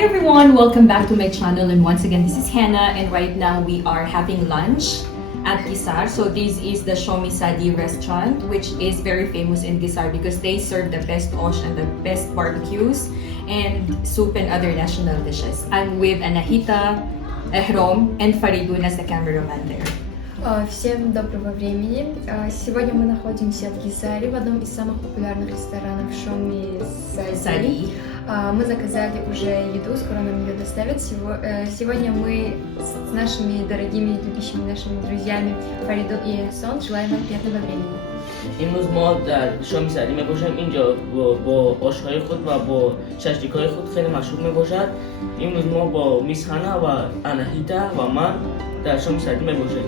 Hi everyone, welcome back to my channel, and once again this is Hannah, and right now we are having lunch at Gissar. So this is the Shomi Sadi restaurant, which is very famous in Gissar because they serve the best osh and the best barbecues and soup and other national dishes. I'm with Anahita, Ehrom, and Faridun as the cameraman there. Всем доброго времени. Сегодня мы находимся в Гизаре, в одном из самых популярных ресторанов Shomi Sadi. Мы заказали уже еду, скоро нам ее доставят. Сегодня мы с нашими дорогими, любящими нашими друзьями Фаридун и Эхсон желаем вам приятного времени. امروز ما در شامی سری می‌باشیم اینجا با آش‌های خود و با ششلیک‌های خود خیلی مشهور می‌باشد. امروز ما با میس هانا و اناهیتا و من در شامی سری می‌باشیم.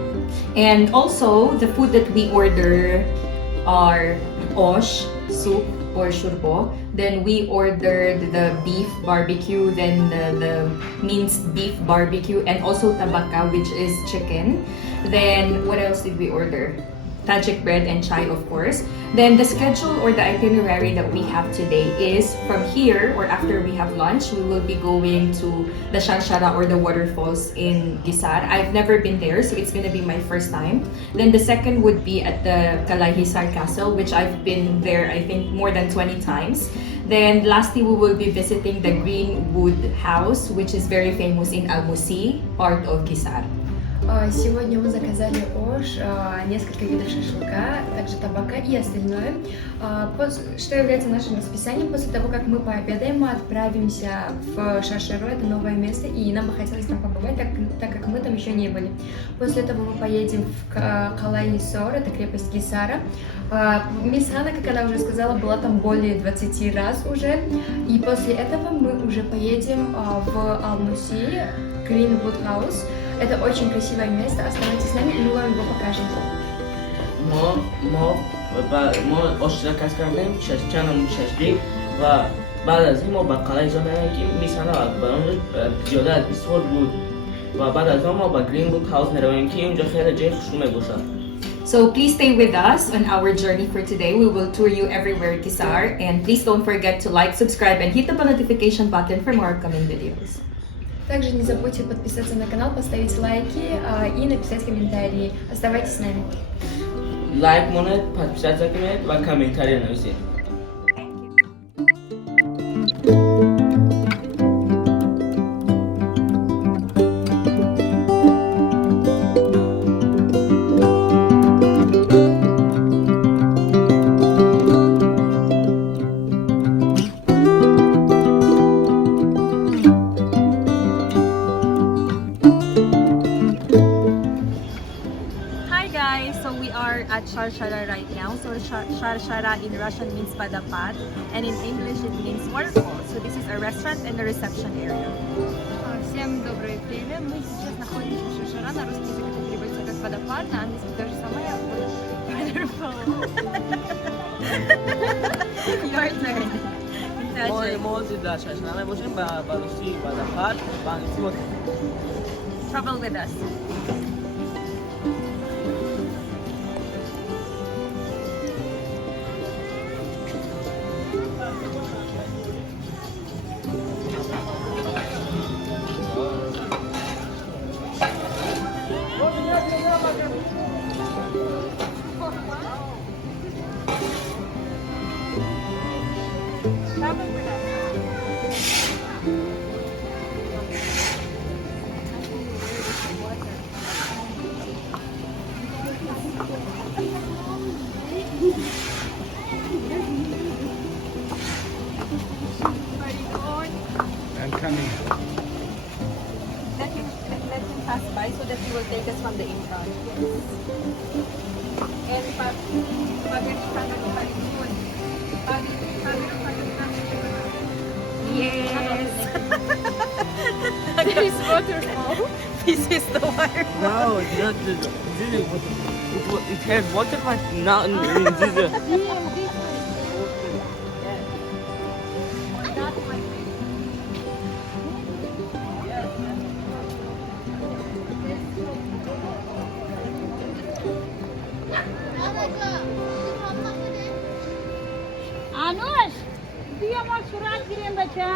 And also the food that we order are osh, soup or shurbo. Then we ordered the beef barbecue, then the minced beef barbecue, and also tabaka, which is chicken. Then what else did we order? Tajik bread and chai, of course. Then the schedule or the itinerary that we have today is from here, or after we have lunch, we will be going to the Shanshara or the waterfalls in Gissar. I've never been there, so it's going to be my first time. Then the second would be at the Hisar Castle, which I've been there I think more than 20 times. Then lastly, we will be visiting the Greenwood House, which is very famous in Al Musi, part of Gissar. Сегодня мы заказали ош, несколько видов шашлыка, также табака и остальное. Что является нашим расписанием? После того, как мы пообедаем, мы отправимся в Шашеру, это новое место, и нам бы хотелось там побывать, так как мы там еще не были. После этого мы поедем в Калай-Сор, это крепость Гиссара. Мисс Хана, как она уже сказала, была там более 20 раз уже. И после этого мы уже поедем в Ал-Муси, Greenwood House. Это очень красивое место, оставайтесь с нами, и мы вам его покажем. ما آش را کس کردیم چندمون ششلیک و بعد از این ما به قلعه زمان که میسنه برای زیاده از 20 بود و بعد از ما به گرین‌وود هاوس میرویم که اونجا خیلی جای خوشمزه باشه. So please stay with us on our journey for today. We will tour you everywhere at Gissar, and please don't forget to like, subscribe, and hit the bell notification button for more upcoming videos. Также не забудьте подписаться на канал, поставить лайки и написать комментарии. Оставайтесь с нами. لایک مونید، подписаться کنید و کامنتاری نویسید. So we are at Sharshara right now. So Sharshara in Russian means Babatag, and in English it means waterfall. So this is a restaurant and a reception area. Всем доброе время. Мы сейчас находимся в Шаршара. На русский язык это переводится как водопад, на английский то же самое. Your turn. ما در ششنامه باشیم با روسی بدپر و انگلیسی Travel with us. I'm coming. Let him pass by so that he will take us from the in front. And yes. There is waterfall. This is the waterfall. No, not this. It has water, but not this. Anush, তুই আমার সুরাত গিরেন বাচ্চা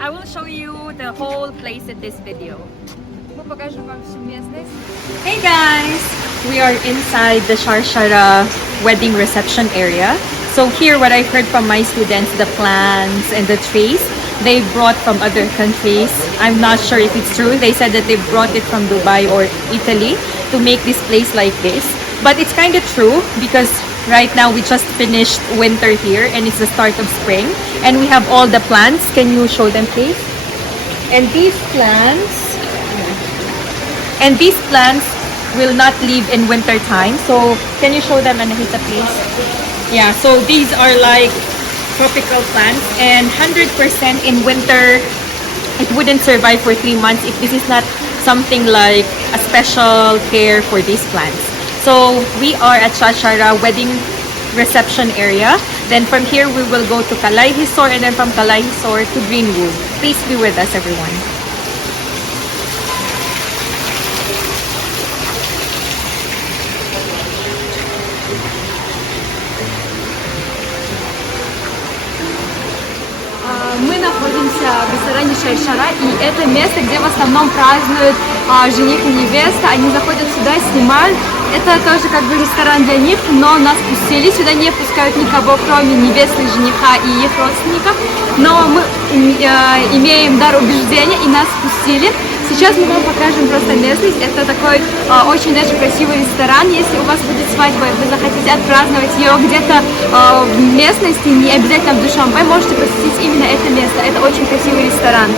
I will show you the whole place in this video. Мы покажем вам всю местность. Hey guys! We are inside the Sharshara wedding reception area. So here what I've heard from my students, the plants and the trees, they brought from other countries. I'm not sure if it's true. They said that they brought it from Dubai or Italy to make this place like this. But it's kind of true because right now we just finished winter here and it's the start of spring. And we have all the plants. Can you show them please? And these plants will not leave in winter time. So can you show them, Anahita, please? Yeah, so these are like tropical plants and 100% in winter it wouldn't survive for 3 months if this is not something like a special care for these plants. So we are at Sharshara wedding reception area. Then from here we will go to Kalay Hisor and then from Kalay Hisor to Greenwood. Please be with us everyone. Мы находимся в ресторане Шаршара, и это место, где в основном празднуют жених и невеста. Они заходят сюда, снимают. Это тоже как бы ресторан для них, но нас пустили. Сюда не пускают никого, кроме невесты, жениха и их родственников. Но мы имеем дар убеждения, и нас пустили. Сейчас мы вам покажем просто местность. Это такой очень даже красивый ресторан. Если у вас будет свадьба, и вы захотите отпраздновать ее где-то в местности, не обязательно в Душанбе, можете посетить именно это место. Это очень красивый ресторан.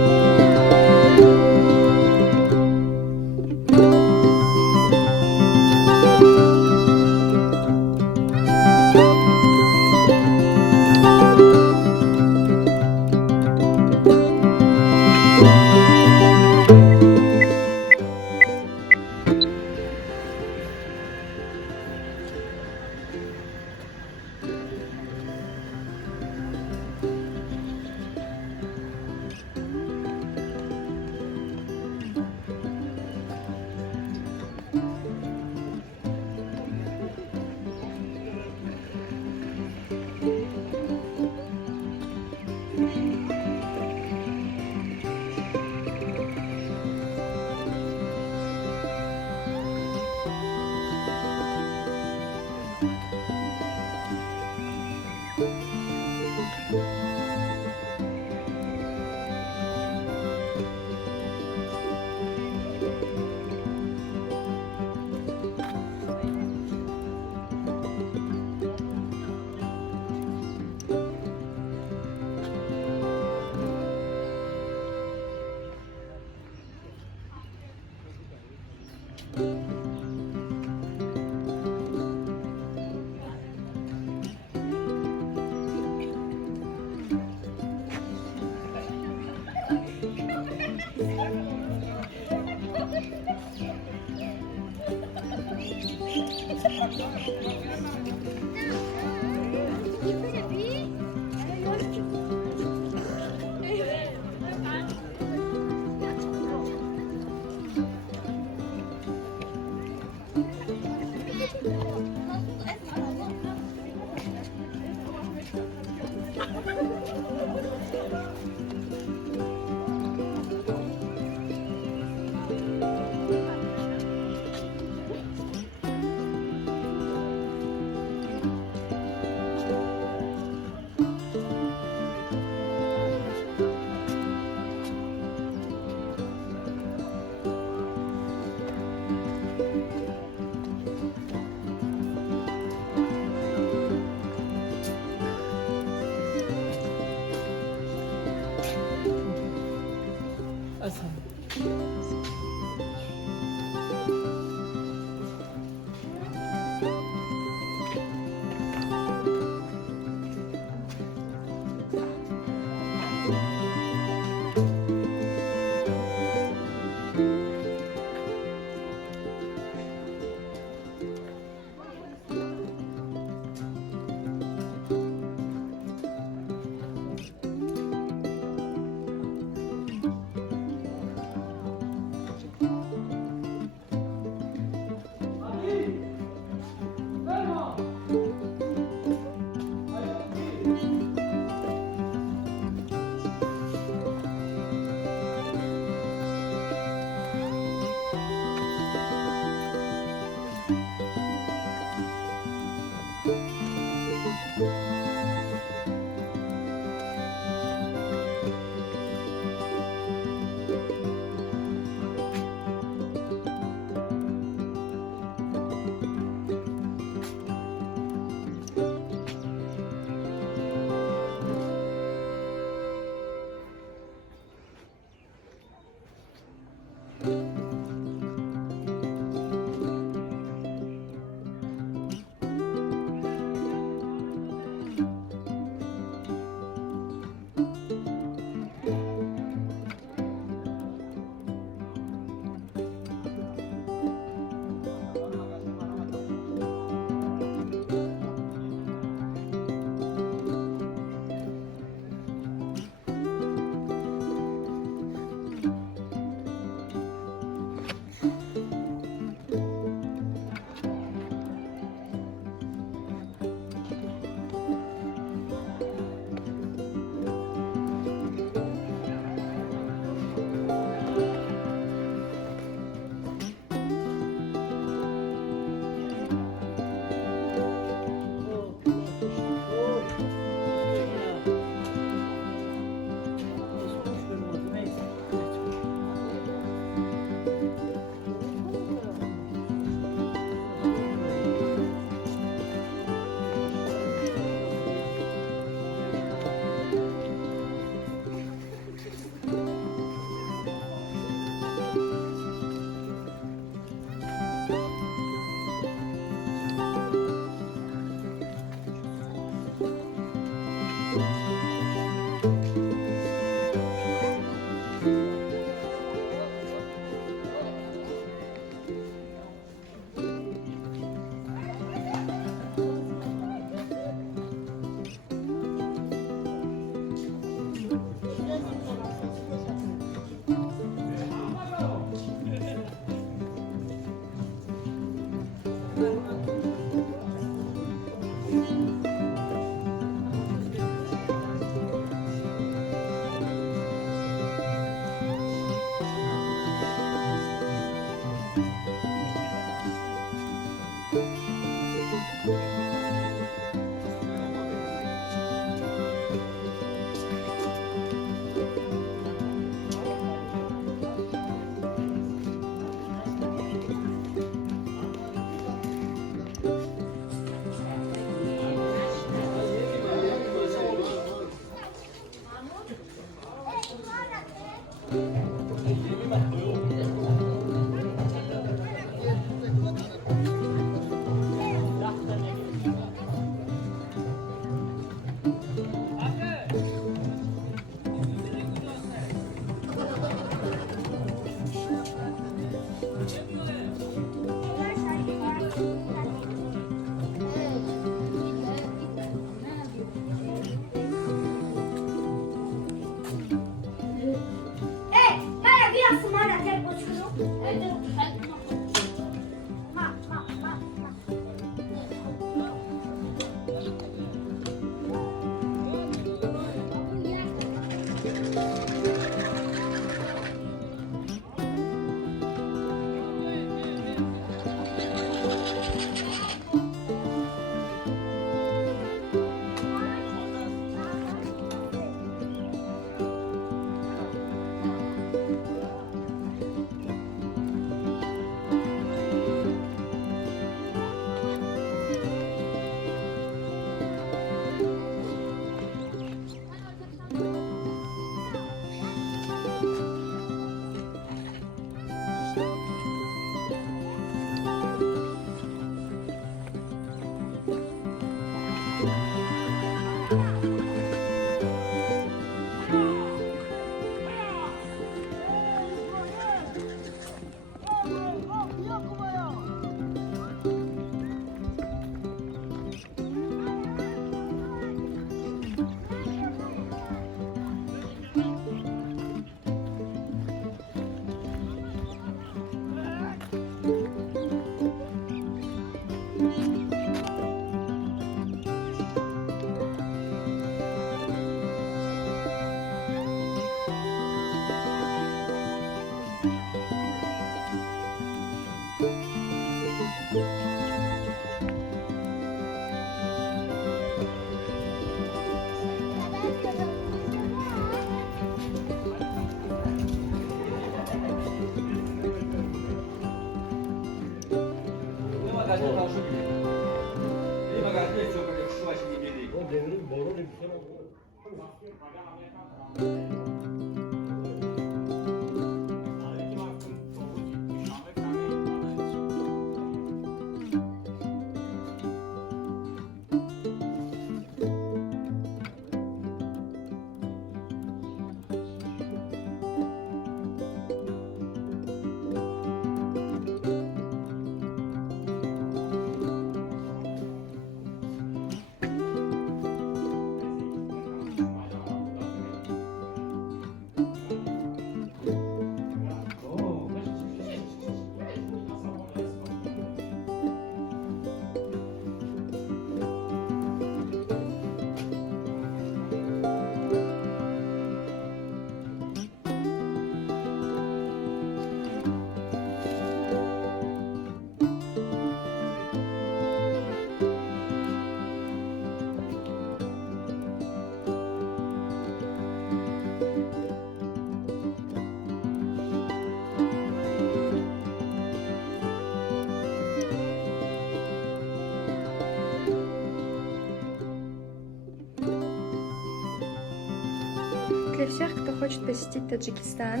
Для всех, кто хочет посетить Таджикистан,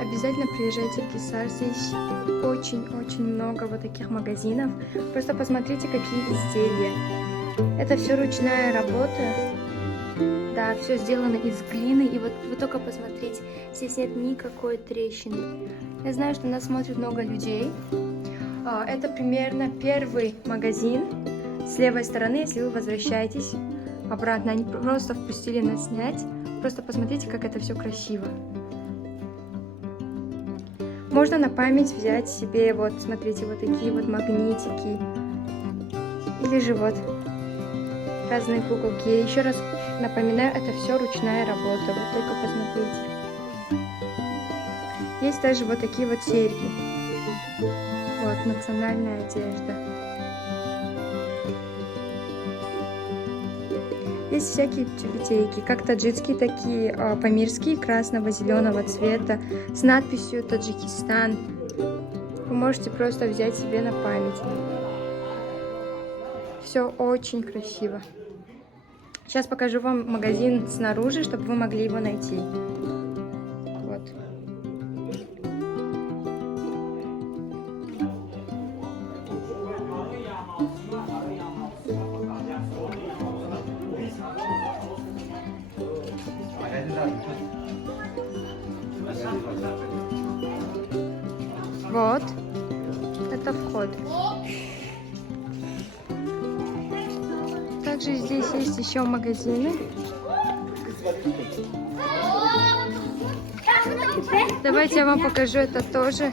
обязательно приезжайте в Gissar. Здесь очень-очень много вот таких магазинов. Просто посмотрите, какие изделия. Это все ручная работа. Да, все сделано из глины. И вот вы только посмотрите, здесь нет никакой трещины. Я знаю, что нас смотрит много людей. Это примерно первый магазин с левой стороны, если вы возвращаетесь обратно. Они просто впустили нас снять. Просто посмотрите, как это все красиво. Можно на память взять себе, вот, смотрите, вот такие вот магнитики. Или же вот разные куколки. Я еще раз напоминаю, это все ручная работа. Вот только посмотрите. Есть даже вот такие вот серьги. Вот, национальная одежда. Есть всякие тюбетейки, как таджикские, такие памирские, красного-зеленого цвета, с надписью «Таджикистан». Вы можете просто взять себе на память. Все очень красиво. Сейчас покажу вам магазин снаружи, чтобы вы могли его найти. Вот. Вот. Это вход. Также здесь есть еще магазины. Давайте я вам покажу это тоже.